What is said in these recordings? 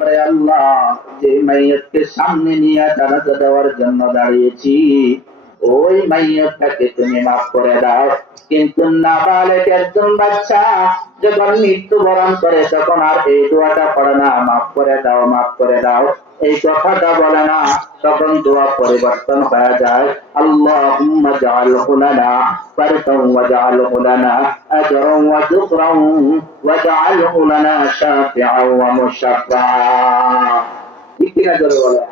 আরে আল্লাহ, যে মাইয়াতকে সামনে নিয়ে জানাজা দেওয়ার জন্য দাঁড়িয়েছি, ওই মাইয়াতটাকে তুমি মাফ করে দাও। কিন্তু নাবালেগ একজন বাচ্চা যখন মৃত্যুবরণ করে তখন আর এই দোয়াটা পড়ে না, মাফ করে দাও, মাফ করে দাও, এই কথাটা বলে না। তখন দোয়া পরিবর্তন হয়ে যায়, আল্লাহুম্মা জাআলহু লানা ফারতাও ওয়া জাআলহু লানা আজরাও ওয়া যুকরাও ওয়া জাআলহু লানা শাফিআও ওয়া মুশাফফা। ঠিক কিনা জোরে বলো।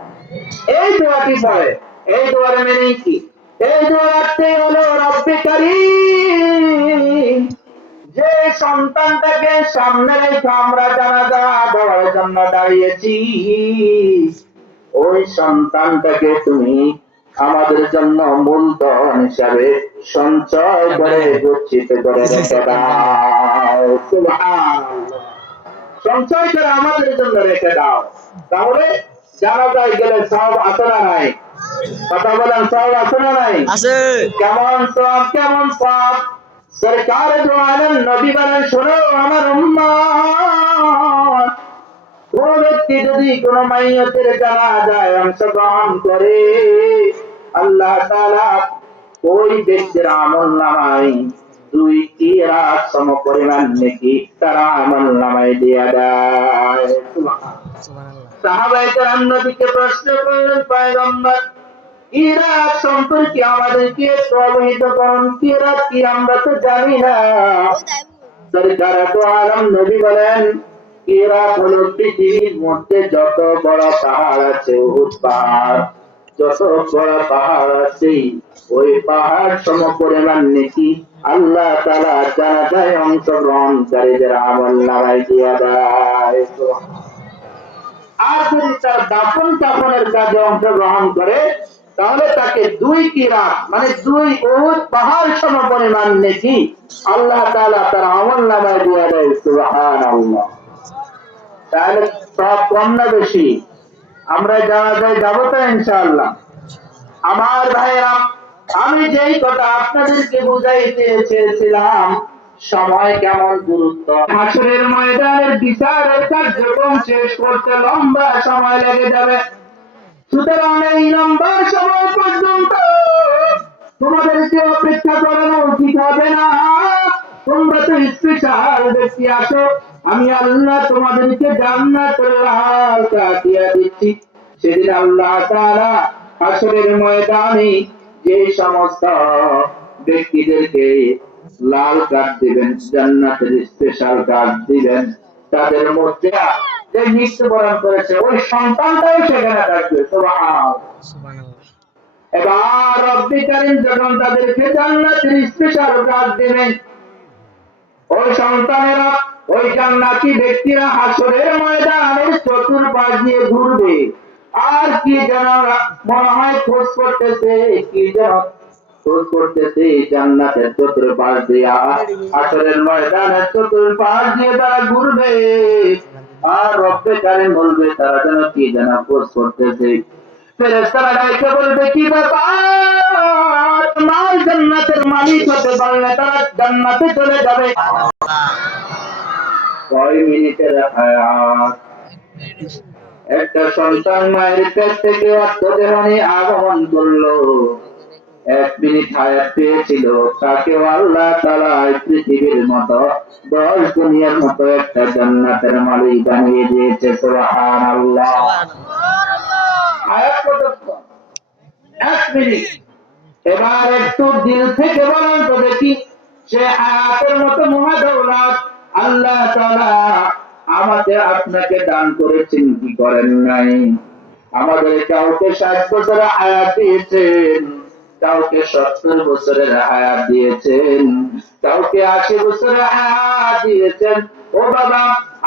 এই দোয়াটি পড়ে, এই দোয়ার মানে কি? এই দোয়ার অর্থ হলো রব্বে কারীম, যে সন্তানটাকে সামনে রেখে আমরা জানাজা দেওয়ার জন্য দাঁড়িয়েছি, ওই সন্তানটাকে তুমি আমাদের জন্য মূলধন হিসাবে সঞ্চয় করে গচ্ছিত করে রেখে দাও। সুবহানাল্লাহ। সঞ্চয় করে আমাদের জন্য রেখে দাও। তাহলে জানাজায় গেলে সওয়াব আছে না নাই? কথা বলেন, সওয়াব আছে না নাই? আছে। কেমন সওয়াব, কেমন সওয়াব? সরকার দো আলম নবী বলেন, শোনো আমার উম্মত, কোন ব্যক্তি যদি কোন মাইয়তের জানাজায় অংশগ্রহণ করে, আল্লাহ তাআলা ওই ব্যক্তির আমলনামায় 2 কিরাত সম পরিমাণ নেকি তার আমলনামায় দিয়ে দেয়। সুবহানাল্লাহ। সাহাবায়ে কেরাম নবীকে প্রশ্ন করলেন, পয়গম্বর, কিরাত সম্পর্কে আমাদেরকে একটু অবহিত করুন, কিরাত কি আমরা তো জানি না। সরকার দো আলম নবী বলেন, কিরাত হলো পৃথিবীর মধ্যে যত বড় পাহাড় আছে, উহুদ পাহাড়, যত বড় পাহাড় আছে, ওই পাহাড় সম পরিমাণ নেকি আল্লাহ তাআলা জানাজায় অংশগ্রহণকারীদের আমলনামায় দিয়ে দেয়। আর যদি তার দাফন কাফনের কাজে অংশগ্রহণ করে, তাহলে তাকে 2 কিরাত মানে 2 উহুদ পাহাড় সম পরিমাণ নেকি আল্লাহ তাআলা তার আমলনামায় দিয়ে দেয়। সুবহানাল্লাহ। তাহলে সব কম না বেশি? আমরা জানাজায় যাবো তো ইনশাআল্লাহ। আমার ভাইরা, আমি যেই কথা আপনাদেরকে বুঝাইতে চেয়েছিলাম, সময় কেমন গুরুত্ব। হাসরের ময়দানের বিচারের কার্যক্রম শেষ করতে লম্বা সময় লেগে যাবে। সুতরাং এই লম্বা সময় পর্যন্ত তোমাদেরকে অপেক্ষা করানো উচিত হবে না। তোমরা তো স্পেশাল ব্যক্তি আসো, আমি আল্লাহ তোমাদেরকে জান্নাতের লাল কাটিয়ে দিচ্ছি। সেদিন আল্লাহ তাআলা হাসরের ময়দানে যে সমস্ত ব্যক্তিদেরকে লাল কার্ড দিবেন, জান্নাতের স্পেশাল কার্ড দিবেন, তাদের মধ্যে যে মৃত্যুবরণ করেছে ওই সন্তানটাও সেখানে থাকবে। সুবহানাল্লাহ। এবার রব্বে কারীম যখন তাদেরকে জান্নাতের স্পেশাল কার্ড দিবেন, ওই সন্তানেরা, ওই জান্নাতি ব্যক্তিরা হাসরের ময়দানের চতুর্পাশ দিয়ে ঘুরবে। আর কি যেন মনে হয় খোঁজ করতেছে, কি যেন খোঁজ করতেছে জান্নাতের চতুর্পাশ দিয়া, হাসরের ময়দানের চতুর্পাশ দিয়ে তারা ঘুরবে। আর রব্বে কারীম বলবে তারা যেন কি যেন খোঁজ করতেছে। ফেরেশতারা ডাইকে বলবে, কি ব্যাপার, মাল জান্নাতের মালিক হতে পারলে তারা জান্নাতে চলে যাবে। 6 মিনিটের হায়াত। একটা সন্তান মায়ের পেট থেকে অর্থদেহ নিয়ে আগমন করলো, 1 মিনিট হায়াত পেয়েছিল, তাকে আল্লাহ তাআলা পৃথিবীর মতো 10 দুনিয়ার মতো একটা জান্নাতের মালিক বানিয়ে দিয়েছে। সুবহানাল্লাহ। হায়াত কতক্ষণ? 1 মিনিট। এবার একটু দিল থেকে বলেন তো দেখি, সে হায়াতের মতো মহাদৌলত আল্লাহ তাআলা আমাদের আপনাকে দান করেছেন কি করেন নাই? আমাদের কাউকে 60 বছরের হায়াত দিয়েছেন, কাউকে 70 বছরের হায়াত দিয়েছেন, কাউকে 80 বছরের হায়াত দিয়েছেন। ও বাবা,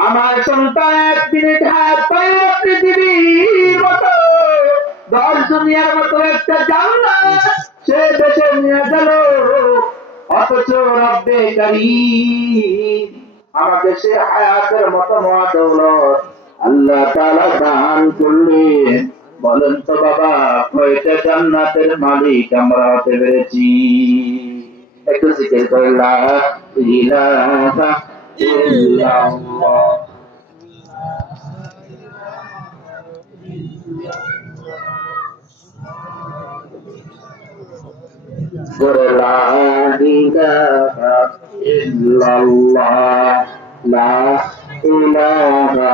আমার সন্তান 1 মিনিট হায়াত পায় পৃথিবীর মতো 10 দুনিয়ার মতো একটা জান্নাত সে দেশে নিয়ে গেল, অথচ রব্বে কারীম আমাকে সে হায়াতের মতো মহাদৌলত আল্লাহ তাআলা দান করলেন। বলেন তো বাবা, কয়টা জান্নাতের মালিক আমরা হতে পেরেছি? একটু জিকির করে লা ইলাহা ইল্লাল্লাহ। জোরে লা ইলাহা ইল্লাল্লাহ, লা ইলাহা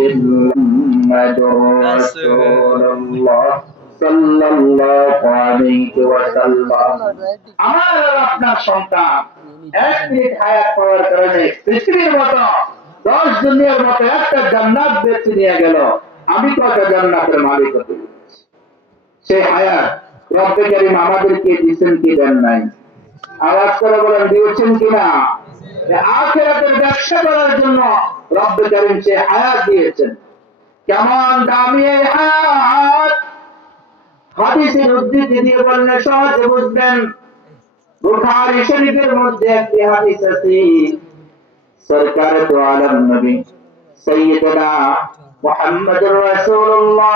ইল্লাল্লাহ, রাসূলুল্লাহ সাল্লাল্লাহু আলাইহি ওয়াসাল্লাম। আমার আর আপনার সন্তান 1 মিনিট হায়াত পাওয়ার কারণে পৃথিবীর মতো 10 দুনিয়ার মতো একটা জান্নাত বেছে নিয়ে গেল। আমি কত জান্নাতের মালিক হতে পেরেছি? সেই হায়াত রব্বে কারীম আমাদেরকে দিয়েছেন কি দেন নাই? আওয়াজ করে বলেন দিয়েছেন কিনা? আখিরাতের ব্যবসা করার জন্য রব্বে কারীম সেই হায়াত দিয়েছেন। কেমন দামি এই হায়াত! হাদিসের উদ্ধৃতি দিয়ে বললে সহজে বুঝবেন। বুখারী শরীফের মধ্যে একটি হাদিস আছে, সরকার দো আলম নবী সাইয়্যিদনা মুহাম্মদুর রাসূলুল্লাহ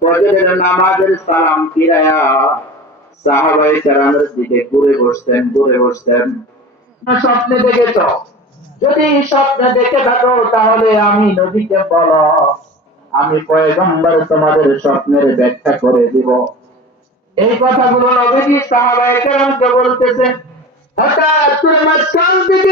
ফজরের নামাজের সালাম ফিরায়া সাহাবায়ে কেরামের দিকে ঘুরে বসতেন। স্বপ্নে দেখেছ? যদি স্বপ্নে দেখে থাকো তাহলে আমি নবীকে বলো, আমি পয়গম্বর তোমাদের স্বপ্নের ব্যাখ্যা করে দিব। এই কথাগুলো নবীজি সাহাবায়ে কেরামকে বলতেছেন। হঠাৎ করে মাঝখান থেকে